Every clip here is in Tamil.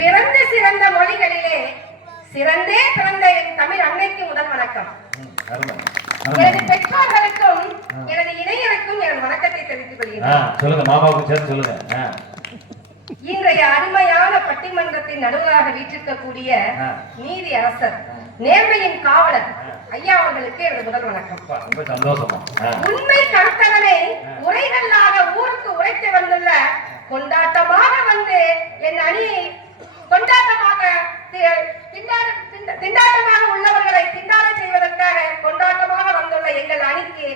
பிறந்த சிறந்த மொழிகளிலே சிறந்தே பிறந்த என் தமிழ் அன்னைக்கு முதல் வணக்கம். எனது பெற்றோர்களுக்கும் எனது இணையருக்கும் எனது வணக்கத்தை தெரிவித்துக் கொள்கிறேன். சொல்லுங்க, மாமாவுக்கு சேர்த்து சொல்லுங்க. இன்றைய அருமையான பட்டிமன்றத்தின் நடுவராக வீற்றிருக்கக்கூடிய நீதி அரசர், நேர்மையின் காவலர் ஐயா அவர்களுக்கு எனது முதல் வணக்கம். ரொம்ப சந்தோஷமா. உண்மை கருத்தவனை உரைகளாக ஊருக்கு உரைத்து வந்துள்ள கொண்டாட்டமாக வந்து என் அணியை கொண்டாட்டமாக திண்டாட்டமாக உள்ளவர்களை திண்டாட செய்வதற்காக கொண்டாட்டமாக வந்துள்ள எங்கள் அணிக்கு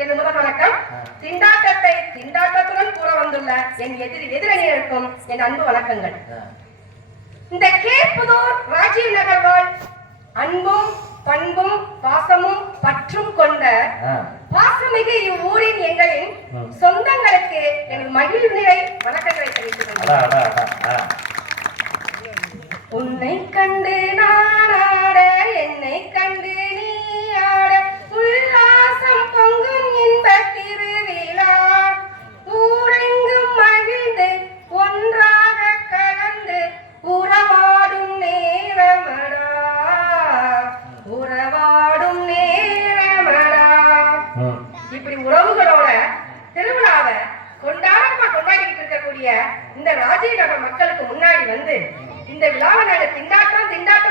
என் முதல் வணக்கம். திண்டாட்டத்தை திண்டாட்டத்துடன் கூற வந்துள்ள என் எதிரணியருக்கும் என் அன்பு வணக்கங்கள். இந்த கேப்புதூர் ராஜீவ் நகர் வாழ் அன்பும் பண்பும் பாசமும் பற்றும் கொண்ட பாசமிகு இவ்வூரின் எங்களின் சொந்தங்களுக்கு எங்கள் மகிழ்வு நிலை வணக்கங்களை தெரிவித்துக் கொள்கிறேன். உன்னை கண்டு நான் ஆட, என்னை கண்டு நீ ஆட, உல்லாசம் பொங்கும் இன்ப திருவிழா, ஊரெங்கும் மகிழ்ந்து ஒன்றாக கலந்து உறவாடும் நேரமடா, உறவாடும் நேரமடா. இப்படி உறவுகளோட திருவிழாவை கொண்டாடிட்டு இருக்கக்கூடிய இந்த ராஜீவ் நகர் மக்களுக்கு முன்னாடி வந்து இந்த விழாவை நாங்க திண்டாட்டம்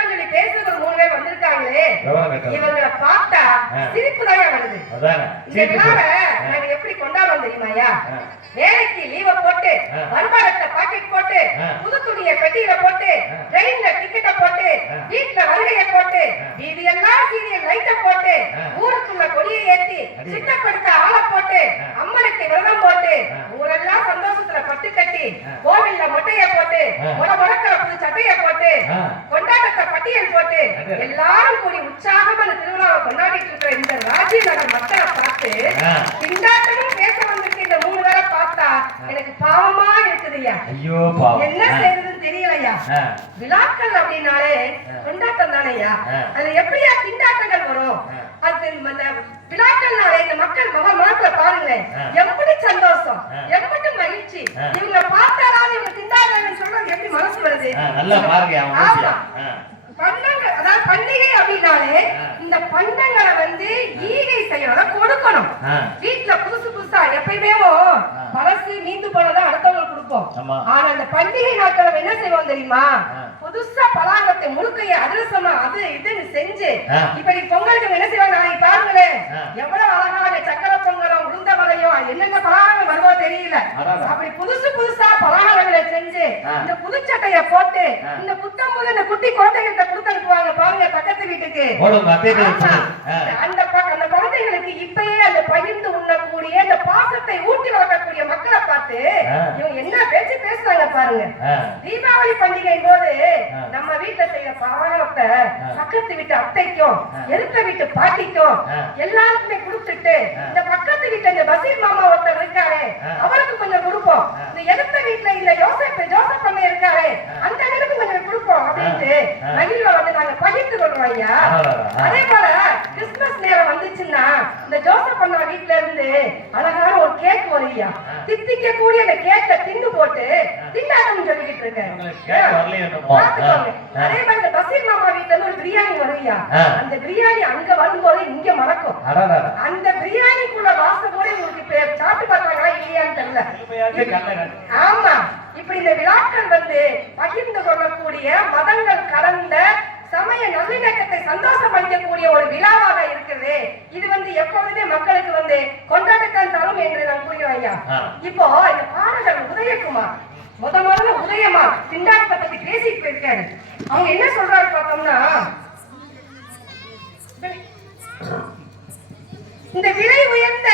சொல்லி பேசுறது 3 பேர் வந்திருக்காங்களே, இவங்களை பார்த்தா சிரிப்பு தான் வருது. இந்த விழாவை நாங்க எப்படி கொண்டாடுறோம் தெரியுமாயா? வேலைக்கு லீவ போட்டு, வருமானத்தை பாக்கெட் போட்டு, புது துணியை பெட்டியில போட்டு, ட்ரெயின்ல டிக்கெட்டை போட்டு, வீட்டுல வருகையை போட்டு, வீதியெல்லாம் சீரியல் லைட்ட போட்டு, ஊருக்குள்ள கொடியை ஏற்றி, சிட்டப்படுத்த ஆளை போட்டு, அம்மனுக்கு விரதம் போட்டு, ஊரெல்லாம் சந்தோஷத்துல பட்டு கட்டி, கோவில்ல மொட்டைய போட்டு, முடக்கிற புது சட்டையை போட்டு, கொண்டாட்டத்தை பட்டியல் போட்டு, எல்லாரும் கூடி உற்சாகமா அந்த திருவிழாவை கொண்டாடிட்டு இருக்கிற இந்த ராஜீவ் நகர் மக்களை பார்த்து திண்டாட்டமும் பேச வந்துட்டு இந்த 3 பேரை பார்த்தா எனக்கு பாவமா இருக்குதுயா. என்ன செய்யறதுன்னு தெரியலையா? விழாக்கள் அப்படின்னாலே கொண்டாட்டம் தானையா, அதுல எப்படியா திண்டாட்டங்கள் வரும்? அது விழாக்கள்னாலே இந்த மக்கள் மனத்துல பாருங்களேன், எப்படி சந்தோஷம், எப்படி மகிழ்ச்சி. இவங்க பார்த்தாலும் இவங்க திண்டாடுறாங்கன்னு சொல்றது எப்படி மனசு வருது? பண்டங்கள், அதாவது பண்டிகை அப்படின்னாலே இந்த பண்டங்களை வந்து ஈகை செய்யறத கொடுக்கணும். வீட்டுல புதுசா எப்பயுமே பழசு மீந்து போனதான் அடுத்தவங்களுக்கு கொடுப்போம். ஆனா இந்த பண்டிகை நாட்கள் என்ன செய்வோம் தெரியுமா? புதுசா பலகாரத்தை முழுக்கைய அதிரசமா அது இதுன்னு செஞ்சு, இப்படி பொங்கலுக்கு என்ன செய்வாங்க நாளைக்கு பாருங்களேன், எவ்வளவு அழகான சக்கரை பொங்கலும் உளுந்த வலையும் என்னென்ன பலகாரங்கள் வருவோ தெரியல. அப்படி புதுசா பலகாரங்களை செஞ்சு இந்த புதுச்சட்டைய போட்டு இந்த புத்தம் போது இந்த குட்டி குழந்தைகிட்ட கொடுத்து அனுப்புவாங்க பாருங்க பக்கத்து வீட்டுக்கு. அந்த குழந்தைகளுக்கு இப்பயே அந்த பகிர்ந்து உண்ணக்கூடிய அந்த பாசத்தை ஊட்டி வளர்க்கக்கூடிய மக்களை பார்த்து இவங்க என்ன பேச்சு பேசுறாங்க பாருங்க. தீபாவளி பண்டிகை போது நம்ம வீட்டுல செய்யற பலகாரத்தை பக்கத்து வீட்டு அத்தைக்கும் எதிர்த்த வீட்டு பாட்டிக்கும் எல்லாருக்குமே கொடுத்துட்டு, இந்த பக்கத்து வீட்டுல இந்த பசீர் மாமா ஒருத்தர் இருக்காரு அவருக்கு கொஞ்சம் கொடுப்போம், இந்த எதிர்த்த வீட்டுல இந்த ஜோசப் பண்ண இருக்காரு அந்த வீட்டுக்கு கொஞ்சம் கொடுப்போம் அப்படின்ட்டு மகிழ்வா வந்து நாங்க பகிர்ந்து கொள்வோம் ஐயா. அதே போல கிறிஸ்துமஸ் நேரம் வந்துச்சுன்னா இந்த ஜோசப் பண்ண வீட்டுல இருந்து அழகான ஒரு கேக் வருவியா, தித்திக்க கூடிய அந்த கேக்கை தின்னு போட்டு திண்டாட்டம் சொல்லிக்கிட்டு இருக்கேன். அதே மாதிரி இந்த பசீர் மாமா வீட்டுல இருந்து ஒரு பிரியாணி வருவியா, அந்த பிரியாணி அங்க வரும்போது இங்க மறக்கும். அந்த பிரியாணிக்குள்ள வாசம் கூட உங்களுக்கு சாப்பிட்டு பார்த்தாங்களா இல்லையான்னு தெரியல. ஆமா, இப்படி இந்த விழாக்கள் வந்து பகிர்ந்து கொள்ளக்கூடிய மதங்கள் கடந்த சமய நல்லிணக்கத்தை சந்தோஷம் அளிக்கக்கூடிய ஒரு விழாவாக இருக்கிறது. இது வந்து எப்பொழுதுமே மக்களுக்கு வந்து கொண்டாடத்தான் தரும் என்று நான் கூறுகிறேன் ஐயா. இப்போ இந்த பாடகர் உதயகுமார் முதல்ல உதயமா திண்டாட்டத்தை பத்தி பேசிட்டு போயிருக்காரு. அவங்க என்ன சொல்றாரு பார்த்தோம்னா, இந்த விலை உயர்ந்த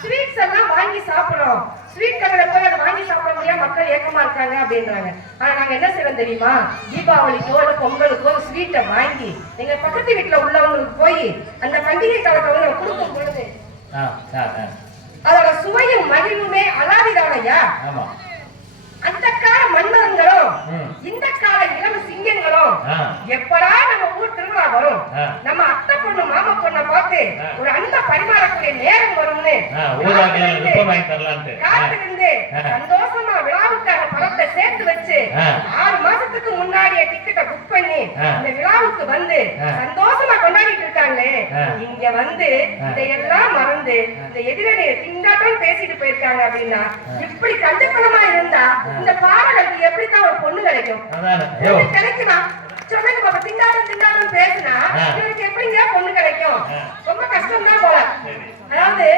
ஸ்வீட்ஸ் எல்லாம் வாங்கி சாப்பிடுறோம், ஸ்வீட் கடையில போய் அதை வாங்கி சாப்பிட முடியாம மக்கள் ஏக்கமா இருக்காங்க அப்படின்றாங்க. ஆனா நாங்க என்ன செய்வோம் தெரியுமா? தீபாவளிக்கோ பொங்கலுக்கோ ஸ்வீட்டை வாங்கி எங்க பக்கத்து வீட்டுல உள்ளவங்களுக்கு போய் அந்த பண்டிகை காலத்துல வந்து நம்ம கொடுக்கும் பொழுது அதோட சுவையும் மகிழ்வுமே அலாதிதானையா. அந்த கால மன்மதங்களும் இந்த கால இளம் சிங்கங்களும் எப்படா நம்ம ஊர் திருவிழா வரும், நம்ம அத்தை பொண்ணு மாமா பொண்ணை பார்த்து ஒரு அன்பை பரிமாறக்கூடிய நேரம் வரும்னு காத்திருந்து சந்தோஷமா விழாவுக்கான பணத்தை சேர்த்து வச்சு 6 மாசத்துக்கு விமானிய டிக்கெட்டை புக் பண்ணி இந்த விழாவுக்கு வந்து சந்தோஷமா கொண்டாடிட்டு இருக்காங்களே, இங்க வந்து இதையெல்லாம் மறந்து இந்த எதிரணி திண்டாட்டம் பேசிட்டு போயிருக்காங்க அப்படின்னா இப்படி கஞ்சப்பணமா இருந்தா இந்த பாவங்களுக்கு எப்படித்தான் ஒரு பொண்ணு கிடைக்கும்? கிடைக்குமா சொல்லுங்க பாப்பா. திண்டாட்டம் பேசுனா இவருக்கு எப்படிங்க பொண்ணு கிடைக்கும்? ரொம்ப கஷ்டம் தான் போல. அதாவது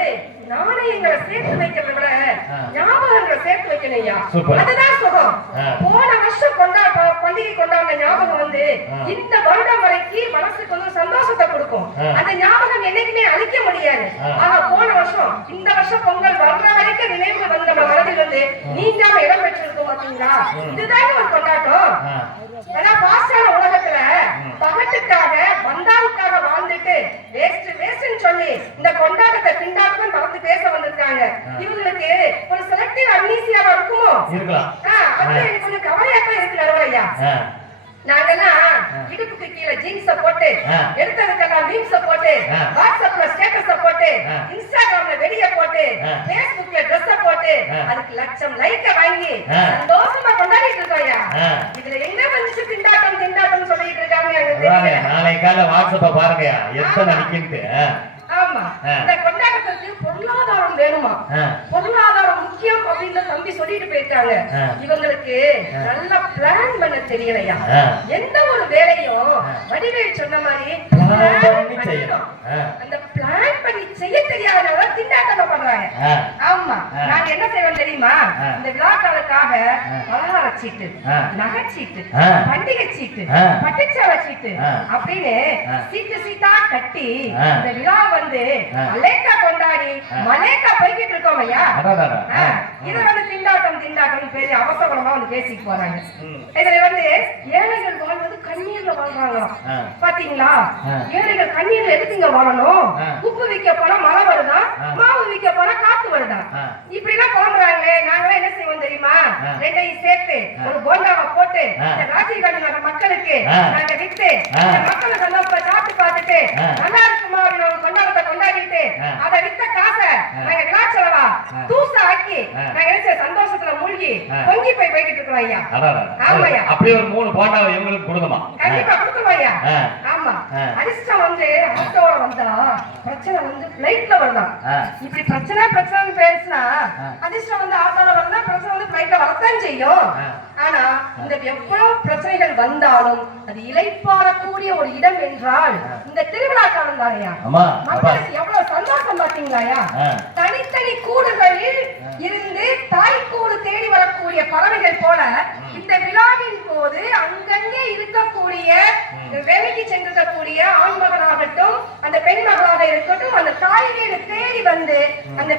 நாணயங்களை சேர்த்து வைக்கிறத விட ஞாபகங்களை சேர்த்து வைக்கணையா, அதுதான் சுகம். போன வருஷம் பண்டிகை கொண்டாடின ஞாபகம் வந்து இந்த வருடம் வரைக்கும் மனசுக்கு வந்து சந்தோஷத்தை கொடுக்கும். அந்த ஞாபகம் என்னைக்குமே அழிக்க முடியாது. ஆக போன வருஷம் இந்த வருஷம் பொங்கல் வர்ற வரைக்கும் நினைவு வந்து நம்ம மனதில் வந்து நீங்காம இடம் பெற்றிருக்கோம். பாத்தீங்களா, இதுதாங்க ஒரு கொண்டாட்டம். அதான் பாஸ்டான உலகத்துல பகட்டுக்காக பந்தாவுக்காக வாழ்ந்துட்டு வேஸ்ட்னு சொல்லி இந்த கொண்டாட்டத்தை திண்டாட்டம் மறந்து பேச வந்திருக்காங்க. இவங்களுக்கு ஒரு செலக்டிவ் அம்னீசியாவா இருக்குமோ? அது எனக்கு கொஞ்சம் கவலையாத்தான் இருக்கு நடுவரையா. நாங்கெல்லாம் இடுப்புக்கு கீழே ஜீன்ஸ போட்டு எடுத்ததுக்கெல்லாம் மீம்ஸ போட்டு வாட்ஸ்அப்ல ஸ்டேட்டஸ போட்டு இன்ஸ்டாகிராம்ல வெளிய போட்டு பேஸ்புக்ல ட்ரெஸ்ஸ போட்டு அதுக்கு லட்சம் லைக்க வாங்கி சந்தோஷமா கொண்டாடிட்டு இருக்கோம்யா. இதுல என்ன வந்துச்சு திண்டாட்டம் சொல்லிட்டு இருக்காங்க. எனக்கு தெரியல. நாளை காலை வாட்ஸ்அப்ப பாருங்க எத்தனை நிக்கிட்டு. ஆமா, இந்த கொண்டாட்டத்துக்கு பொருளாதாரம் வேணுமா? பொருளாதாரம் முக்கியம் அப்படின்னு தம்பி சொல்லிட்டு போயிருக்காங்க. இவங்களுக்கு நல்லா பிளான் பண்ண தெரியலையா. எந்த ஒரு வேலையும் வடிவேல் சொன்ன மாதிரி அந்த பிளான் பண்ணி செய்ய தெரியாதனால திண்டாட்டம் பண்றாங்க. ஆமா, நாங்க என்ன செய்வோம் தெரியுமா? இந்த விழாக்களுக்காக பலகார சீட்டு, நகைச்சீட்டு, பண்டிகை சீட்டு, பட்டுச்சாலை சீட்டு அப்படின்னு சீட்டா கட்டி இந்த விழா வந்து அலேக்கா கொண்டாடி மலேக்கா போய்கிட்டு இருக்கோம் ஐயா. இத வந்து திண்டாட்டம் பேசி அவசரமா வந்து பேசிட்டு போறாங்க. இதுல வந்து ஏழைகள் வாழ்வது கண்ணீர்ல வாழ்றாங்க. பாத்தீங்களா, ஏழைகள் கண்ணீர்ல எதுக்குங்க வாழணும்? உப்பு விற்க போனா மழை வருதா, மாவு விற்க போனா காத்து வருதா, இப்படி எல்லாம் போடுறாங்களே. நாங்களே என்ன செய்வோம் தெரியுமா? ரெண்டையும் சேர்த்து ஒரு போண்டாவை போட்டு இந்த ராஜீவ் காந்தி நகர் மக்களுக்கு நாங்க வித்து மக்களுக்கு எல்லாம் சாப்பிட்டு பார்த்துட்டு நல்லா இருக்குமா அப்படின்னு கொண்டாடத்தை கொண்டாடிட்டு அதை வித்த காசை நாங்க விழா செலவா தூசா ஆக்கி நாங்க என்ன சந்தோஷத்துல மூழ்கி பொங்கி போய்கிட்டு இருக்கோம் ஐயா. ஆமாய்யா, அப்படியே ஒரு 3 போண்டாவை இவங்களுக்கு கொடுங்கம்மா. கண்டிப்பா கொடுத்துருவோம் ஐயா. ஆமா, அதிர்ஷ்டம் வந்து ஆட்டோல வந்தா பிரச்சனை வந்து பிளைட்ல வரலாம். இப்படி பிரச்சனை பேசினா அதிர்ஷ்டம் வந்து ஆட்டோல வரலாம், பிரச்சனை வந்து பிளைட்ல வரத்தான் செய்யும். ஆனா இந்த எவ்வளவு பிரச்சனைகள் வந்தாலும் அது இளைப்பாறக்கூடிய ஒரு இடம் என்றால் இந்த திருவிழா காலம் தானையா. மக்களுக்கு எவ்வளவு சந்தோஷம் பாத்தீங்களாயா. தனித்தனி கூடுகளில் இருந்து தாய்க்கூடு தேடி வரக்கூடிய பறவைகள் போல இந்த விழாவின் போது அங்கங்கே இருக்கக்கூடிய வேலைக்கு சென்றிருக்கக்கூடிய ஆண் மகனாகட்டும் அந்த பெண் மகளாக இருக்கட்டும் அந்த தாய் வீடு தேடி வந்து அந்த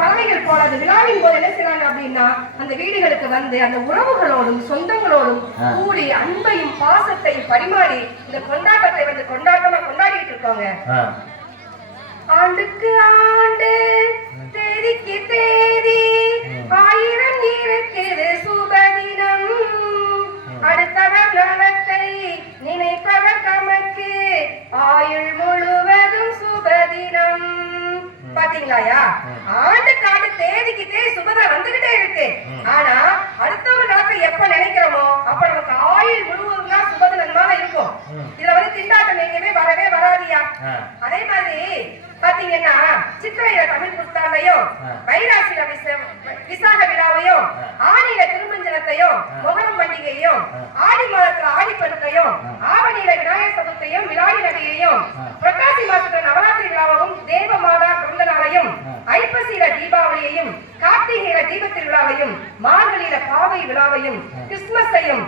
பறவைகள் போல அந்த விழாவின் போது என்ன செய்றாங்க அப்படின்னா அந்த வீடுகளுக்கு வந்து அந்த உறவுகளோடும் சொந்தங்களோடும் கூடி அன்பையும் பாசத்தையும் பரிமாறி இந்த கொண்டாட்டத்தை வந்து கொண்டாட்டமா கொண்டாடிட்டு இருக்காங்க. ஆண்டுக்கு ஆண்டு தேதிக்கு தேதி 1000 இருக்குது சுபதினம், அடுத்தவர் நலத்தை நினைப்பவர் தமக்கு ஆயுள் முழுவதும் சுபதினம். பாத்தீங்களாயா, ஆண்டுக்கு ஆண்டு தேதிக்கு தேதி சுபதினம் வந்துகிட்டே இருக்கு. ஆனா அடுத்தவர் நலத்தை எப்ப நினைக்கிறோமோ அப்ப நமக்கு ஆயுள் முழுவதும் தான் சுபதினமாக இருக்கும். இதுல வந்து திண்டாட்டம் எங்கேயுமே வரவே வராதியா. அதே மாதிரி பாத்தீங்கன்னா சித்திரையில தமிழ் புத்தாண்டையும் வைகாசியில விசாக விழாவையும் ஆடியில திருமஞ்சனத்தையும் மொகரம் பண்டிகையும் ஆடி மாதத்துல ஆடிப்பெருக்கையும் ஆவணியில விநாயகர் சதுர்த்தியும் விழாடி நகையையும் புரட்டாசி மாசத்துல நவராத்திரி விழாவையும் தேவ மாதா பிறந்த நாளையும் ஐப்பசியில தீபாவளியையும் கார்த்திகையில தீப திருவிழாவையும் மார்கழியில பாவை விழாவையும் கிறிஸ்துமஸையும்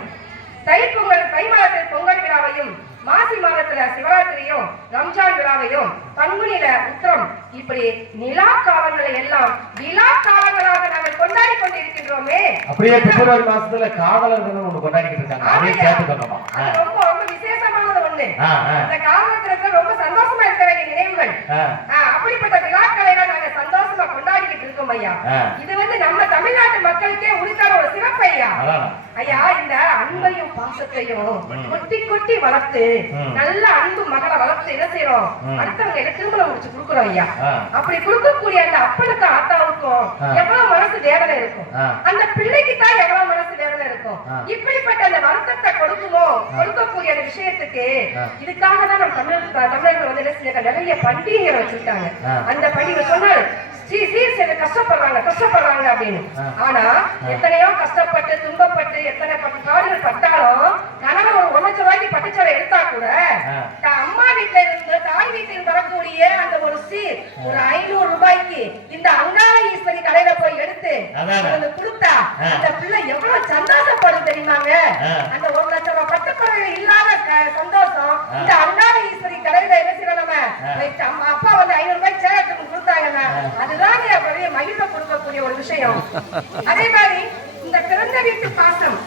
தைப்பொங்கல் தை மாதத்தில் பொங்கல் விழாவையும் மாசி மாதத்துல சிவராத்திரியும் ரம்ஜான் விழாவையும் பங்குனியில உத்திரம் இப்படி நிலா காலங்களை எல்லாம் விழா காலங்களாக நாங்கள் கொண்டாடி கொண்டிருக்கின்றோமே. அப்படியே பிப்ரவரி மாசத்துல காதலர் தினம் ஒண்ணு கொண்டாடிட்டு இருக்காங்க. அதையும் சேர்த்து சொன்னோமா? ரொம்ப ரொம்ப விசேஷமானது ஒண்ணு. இந்த காலத்துல ரொம்ப சந்தோஷமா இருக்க வேண்டிய நினைவுகள். அப்படிப்பட்ட விழாக்களை நாங்க சந்தோஷமா கொண்டாடிக்கிட்டு இருக்கோம் ஐயா. இது வந்து நம்ம தமிழ்நாட்டு மக்களுக்கே உரித்தான ஒரு சிறப்பு ஐயா. ஐயா, இந்த அன்பையும் பாசத்தையும் கொட்டி கொட்டி வளர்த்து நல்ல அன்பு மகளை வளர்த்து என்ன செய்யறோம், அடுத்தவங்க என்ன திருமணம் முடிச்சு கொடுக்குறோம் ஐயா. அப்படி கொடுக்கக்கூடிய அந்த அப்பனுக்கும் ஆத்தாவுக்கும் எவ்வளவு மனசு வேதனை இருக்கும், அந்த பிள்ளைக்கு தான் எவ்வளவு மனசு வேதனை இருக்கும். இப்படிப்பட்ட அந்த வருத்தத்தை கொடுக்கக்கூடிய அந்த விஷயத்துக்கு இதுக்காக தான் நம்ம தமிழர்கள் வந்து என்ன செய்ய நிறைய பண்டிகைகள் வச்சிருக்காங்க. அந்த பண்டிகை சொன்னால் கஷ்டப்படுறாங்க அப்படின்னு. ஆனா எத்தனையோ கஷ்டப்பட்டு துன்பப்பட்டு எத்தனை பாடுகள் பட்டாலும் கணவன் ஒரு 1 லட்சம் ரூபாய்க்கு பட்டுச்சோரை எடுத்தா கூட அம்மா வீட்டுல இருந்து தாய் வீட்டில் வரக்கூடிய அந்த ஒரு சீர் ஒரு 500 ரூபாய்க்கு இந்த அங்காள ஈஸ்வரி கடையில போய் எடுத்து கொடுத்தா அந்த பிள்ளை எவ்வளவு சந்தோஷப்படும் தெரியுமாங்க. அந்த 1 லட்சம் ரூபாய் பட்டுப்புடவை இல்லாத சந்தோஷம் இந்த அங்காள ஈஸ்வரி கடையில என்ன செய்யணும், நம்ம அப்பா வந்து 500 ரூபாய்க்கு சேரத்துக்கு கொடுத்தாங்கன்னா அதுதான் அப்படியே மகிழ்வை கொடுக்கக்கூடிய ஒரு விஷயம். அதே மாதிரி இந்த பிறந்த வீட்டு பாசம்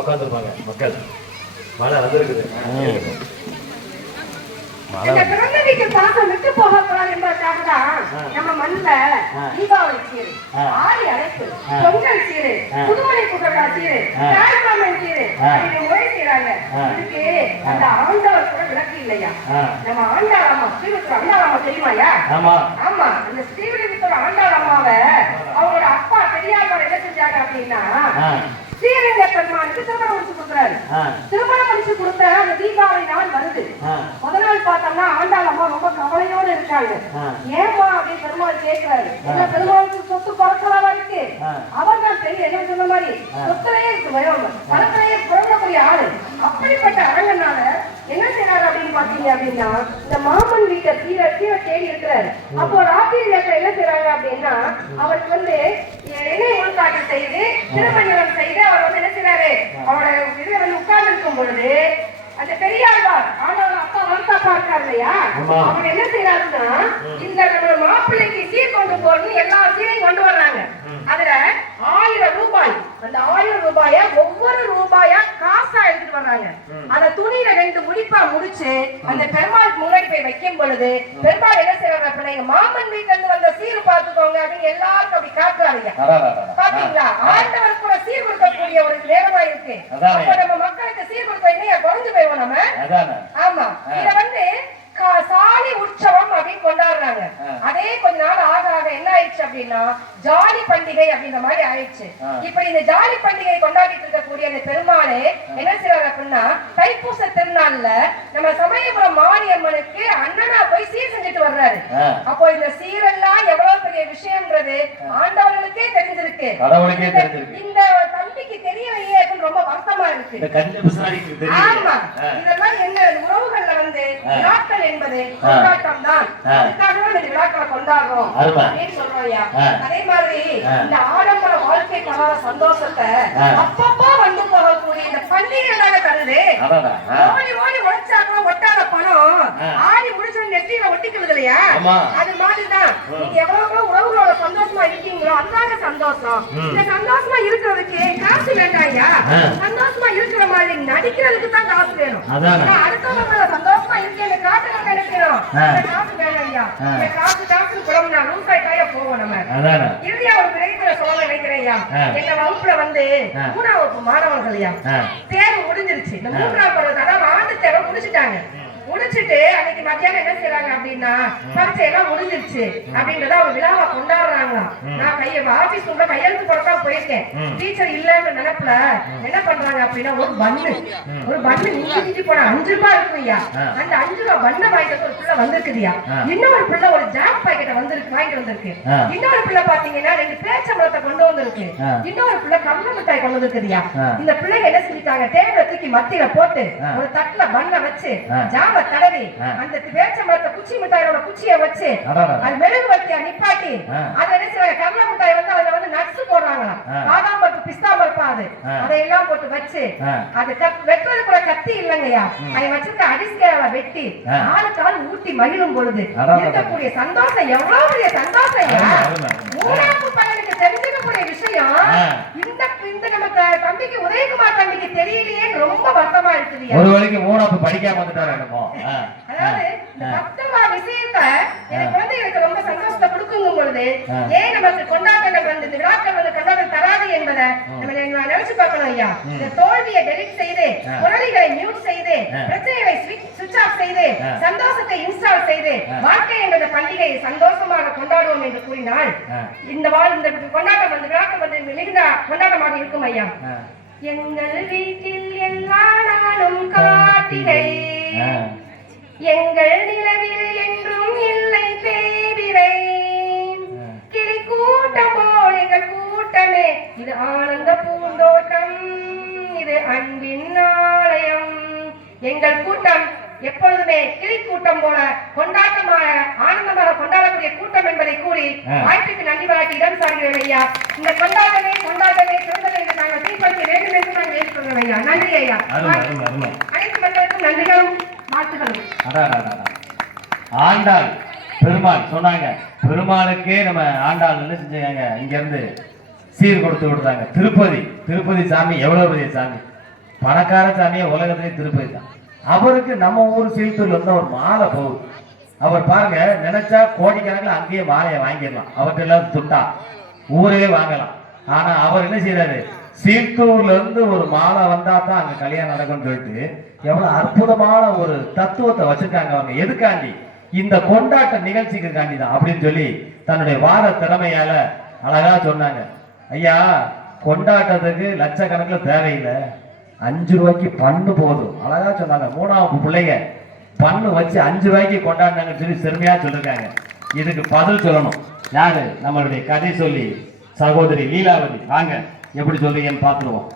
உட்காந்துருப்பாங்க மக்கள். மழை வந்திருக்குது. இந்த பிறந்த வீட்டு பாசம் விட்டு போகக்கூடாது என்பதற்காக தான் நம்ம மண்ணுல தீபாவளி சீரு, ஆடி அழைப்பு, பொங்கல் சீரு, புதுமணி புகழ் சீரு, தாய்மாமன் சீரு அப்படின்னு முறை செய்யறாங்க. இதுக்கு அந்த ஆண்டவர் கூட விளக்கு இல்லையா. நம்ம ஆண்டாளம்மா ஸ்ரீவித்தோட ஆண்டாளம்மா தெரியுமாயா? ஆமா, அந்த ஸ்ரீவித்தோட ஆண்டாளம்மாவை அவங்களோட அப்பா பெரியார் என்ன செஞ்சாங்க அப்படின்னா ஸ்ரீரங்க பெருமானுக்கு திருமணம் முடிச்சு கொடுக்குறாரு. திருமணம் முடிச்சு கொடுத்த அந்த தீபாவளி நாள் வருது. முதல் நாள் பார்த்தோம்னா ஆண்டாளம்மா ரொம்ப கவலையோடு இருக்காங்க. ஏமா அப்படின்னு பெருமாள் கேட்கிறாரு. பெருமாளுக்கு சொத்து பறக்கலாமா இருக்கு. அவர் தான் தெரியும் என்ன சொன்ன மாதிரி சொத்துலயே இருக்கு பயம், பணத்திலேயே புறக்கூடிய ஆளு. அப்படிப்பட்ட அரங்கனால என்ன செய்யறாரு அப்படின்னு பாத்தீங்க அப்படின்னா இந்த மாமன் வீட்டை கீழே தேடி இருக்கிறாரு. அப்போ ராத்திரி நேரத்துல என்ன செய்யறாங்க அப்படின்னா அவருக்கு வந்து எண்ணெய் முழுக்காட்டம் செய்து திருமணம் செய்து அவர் வந்து என்ன செய்யறாரு, அவரோட இதுல வந்து உட்கார்ந்து இருக்கும் பொழுது அந்த பெரியாழ்வார் ஆனாலும் அப்பா வளர்த்தா பார்க்கிறார் இல்லையா, அவர் என்ன செய்யறாருன்னா இந்த நம்ம மாப்பிள்ளைக்கு சீர் கொண்டு போறதுன்னு எல்லா சீரையும் கொண்டு வர்றாங்க. அதுல 1000 ரூபாய், அந்த 1000 ரூபாய ஒவ்வொரு ரூபாயா காசா எடுத்துட்டு வர்றாங்க. அத துணியில 2 முடிப்பா முடிச்சு அந்த பெருமாளுக்கு முன்னாடி போய் வைக்கும் பொழுது பெருமாள் என்ன செய்யறாங்க அப்படின்னா மாமன் வீட்டுல இருந்து வந்த சீர் பார்த்துக்கோங்க அப்படின்னு எல்லாருக்கும் அப்படி காட்டுறாங்க. பாத்தீங்களா, ஆண்டவர் கூட சீர் கொடுக்கக்கூடிய ஒரு நேரமா இருக்கு. அப்ப நம்ம மக்களுக்கு சீர் கொடுக்க என்ன குறைஞ்சு போயிடும் நம்ம. ஆமா, இத வந்து சாலி உற்சவம் அப்படின்னு கொண்டாடுறாங்க. அதே கொஞ்ச நாள் ஆக ஆக என்ன ஆயிடுச்சு அப்படின்னா ஜாலி பண்டிகை அப்படின்ற மாதிரி ஆயிடுச்சு. இப்படி இந்த ஜாலி பண்டிகை கொண்டாடிட்டு இருக்கக்கூடிய அந்த பெருமாளே என்ன செய்யறாரு அப்படின்னா தைப்பூச திருநாள்ல நம்ம சமயபுரம் மாரியம்மனுக்கு அண்ணனா போய் சீர் செஞ்சுட்டு வர்றாரு. அப்போ இந்த சீரெல்லாம் எவ்வளவு பெரிய விஷயம்ன்றது ஆண்டவர்களுக்கே தெரிஞ்சிருக்கு, இந்த தம்பிக்கு தெரியலையே அப்படின்னு ரொம்ப வருத்தமா இருக்கு. ஆமா, இதெல்லாம் என்ன உறவுகள்ல வந்து விழாக்கள் என்பது கொண்டாட்டம் தான். அதுக்காகவே இந்த விழாக்களை கொண்டாடுறோம் அப்படின்னு சொல்றோம்யா. அதே மாதிரி இந்த ஆடம்பர வாழ்க்கைக்கான சந்தோஷத்தை அப்பப்போ வந்து போகக்கூடிய இந்த பண்டிகை தானே தருது. ஓடி ஓடி உழைச்சாங்க ஒட்டாத பணம் ஆடி முடிச்சு நெற்றியில ஒட்டிக்கிறது இல்லையா, அது மாதிரிதான் நீங்க எவ்வளவு உறவுகளோட சந்தோஷமா இருக்கீங்களோ அதுதாங்க சந்தோஷம். இந்த சந்தோஷமா இருக்கிறதுக்கு காசு வேண்டாயா, சந்தோஷமா இருக்கிற மாதிரி நடிக்கிறதுக்கு தான் காசு வேணும். அடுத்தவங்களோட சந்தோஷமா இருக்கேன்னு காட்டுறது நினைக்கிறோம், காசு வேணும் ஐயா. காசு காசு குழம்புனா லூசாயிட்டாயா போவோம் நம்ம. இறுதியா ஒரு பிறகு சொல்ல நினைக்கிறேன் ஐயா, எங்க வகுப்புல வந்து 3ஆம் வகுப்பு மாணவர்கள் ஐயா தேர்வு முடிஞ்சிருச்சு. இந்த 3ஆம் பருவத்தை அதாவது ஆண்டு தேர்வு முடிச்சுட்டாங்க. முடிச்சுட்டு அன்னைக்கு மத்தியானம் என்ன செய்யறாங்க அப்படின்னா பரீட்சை எல்லாம் முடிஞ்சிருச்சு அப்படின்றத ஒரு விழாவை கொண்டாடுறாங்க. நான் ஆபீஸ் ரூம்ல கையெழுத்து போடத்தா போயிருக்கேன். டீச்சர் இல்லன்னு நினைப்புல என்ன பண்றாங்க அப்படின்னா ஒரு பண்ணு நீங்க போன 5 ரூபாய் இருக்கும் ஐயா. அந்த 5 ரூபாய் பண்ண வாங்கிட்டு ஒரு பிள்ளை வந்திருக்குதுயா. இன்னொரு பிள்ளை ஒரு ஜாக் பாக்கெட்டை வாங்கிட்டு வந்திருக்கு. இன்னொரு பிள்ளை பாத்தீங்கன்னா 2 பேச்சம்பழத்தை கொண்டு வந்திருக்கு. இன்னொரு பிள்ளை கம்பு மிட்டாய் கொண்டு வந்திருக்குதுயா. இந்த பிள்ளைங்க என்ன செஞ்சுட்டாங்க, டேபிள தூக்கி மத்தியில போட்டு ஒரு தட்டுல பண்ண வச்சு ஜாம தடவி அந்த பேச்சம்பழத்தை குச்சி மிட்டாயோட குச்சியை வச்சு அது மெழுகுவர்த்தியா நிப்பாட்டி அதை என்ன செய்வாங்க, கடலை மிட்டாய் வந்து அதுல வந்து நட்ஸ் போடுறாங்களா, பாதாம் பருப்பு பிஸ்தா பருப்பா அது அதையெல்லாம் போட்டு வச்சு அது வெட்டுறது கூட கத்தி இல்லைங்கய்யா, அதை வச்சிருக்க அடிஸ்கேல வெட்டி ஆளுக்கு ஆள் ஊட்டி மகிழும் பொழுது இருக்கக்கூடிய சந்தோஷம் எவ்வளவு பெரிய சந்தோஷம். 3ஆம் பையனுக்கு தெரிஞ்சுக்க சொல்லக்கூடிய விஷயம் ஆ. இந்த இந்த நம்ம தம்பிக்கு உதயகுமார் தம்பிக்கு தெரியலையேன்னு ரொம்ப வருத்தமா இருக்குதுயா. ஒரு வேளைக்கு மூணாப்பு படிக்காம வந்துட்டாரு என்னமோ. அதாவது இந்த பக்தவா விஷயத்த எனக்கு குழந்தைகளுக்கு ரொம்ப சந்தோஷத்தை கொடுக்கும் பொழுது ஏன் நமக்கு கொண்டாட்டங்கள் வந்து இந்த விழாக்கள் வந்து கொண்டாட்டம் தராது என்பதை நம்ம நினைச்சு பார்க்கணும் ஐயா. இந்த தோல்வியை டெலிட் செய்து குரலிகளை மியூட் செய்து பிரச்சனைகளை சுவிட்ச் ஆஃப் செய்து சந்தோஷத்தை இன்ஸ்டால் செய்து வாழ்க்கை என்ற பண்டிகையை சந்தோஷமாக கொண்டாடுவோம் என்று கூறினால் இந்த கொண்டாட்டம் வந்து விழாக்கள் வந்து மிகுந்த கொண்டாட்டமாக இருக்கும் ஐயா. எங்கள் வீட்டில் எல்லா நாளும் கார்த்திகை, எங்கள் நிலவில் என்றும் இல்லை தேவிரை, கிளி கூட்டம் போல் எங்கள் கூட்டமே, இது ஆனந்த பூந்தோட்டம், இது அன்பின் ஆலயம். எங்கள் கூட்டம் எப்பொழுதுமே கிளி கூட்டம் போல கொண்டாட்டமாக ஆனந்தமாக கொண்டாடக்கூடிய கூட்டம் என்பதை கூறி வாய்ப்புக்கு நன்றி பாராட்டி இடம் சார்கிறேன் ஐயா. இந்த கொண்டாட்டமே சிறந்தது என்று நாங்கள் தீர்ப்பளிக்க வேண்டும் என்று நான் வேண்டிக்கொள்கிறேன் ஐயா. நன்றி ஐயா. அனைத்து மக்களுக்கும் நன்றிகளும் வாழ்த்துகளும். ஆண்டாள் பெருமாள் சொன்னாங்க. பெருமாளுக்கே நம்ம ஆண்டாள் என்ன செஞ்சாங்க, இங்க இருந்து சீர் கொடுத்து விடுறாங்க. திருப்பதி சாமி எவ்வளவு பெரிய சாமி, பணக்கார சாமியே உலகத்திலே திருப்பதி தான். அவருக்கு நம்ம ஊர் சீல்தூர்ல இருந்து ஒரு மாலை போகுது. அவர் பாருங்க, நினைச்சா கோடிக்கணக்கில் அங்கேயே மாலையை வாங்கிடலாம், அவர்கிட்ட எல்லாம் துட்டா ஊரே வாங்கலாம். ஆனா அவர் என்ன செய்யறாரு, சீல்தூர்ல இருந்து ஒரு மாலை வந்தா தான் அங்க கல்யாணம் நடக்கும்னு சொல்லிட்டு எவ்வளவு அற்புதமான ஒரு தத்துவத்தை வச்சிருக்காங்க. அவங்க எதுக்காண்டி, இந்த கொண்டாட்ட நிகழ்ச்சிக்கு காண்டிதான் அப்படின்னு சொல்லி தன்னுடைய வாத திறமையால அழகா சொன்னாங்க. ஐயா, கொண்டாட்டத்துக்கு லட்சக்கணக்கில் தேவையில்லை, 5 ரூபாய்க்கு பண்ணு போதும். அழகா சொன்னாங்க. 3ஆவது பிள்ளைங்க பண்ணு வச்சு 5 ரூபாய்க்கு கொண்டாடினாங்கன்னு சொல்லி செருமையா சொல்லிருக்காங்க. இதுக்கு பதில் சொல்லணும் யாரு, நம்மளுடைய கதை சொல்லி சகோதரி லீலாவதி. வாங்க எப்படி சொல்றீங்கன்னு பார்த்துருவோம்.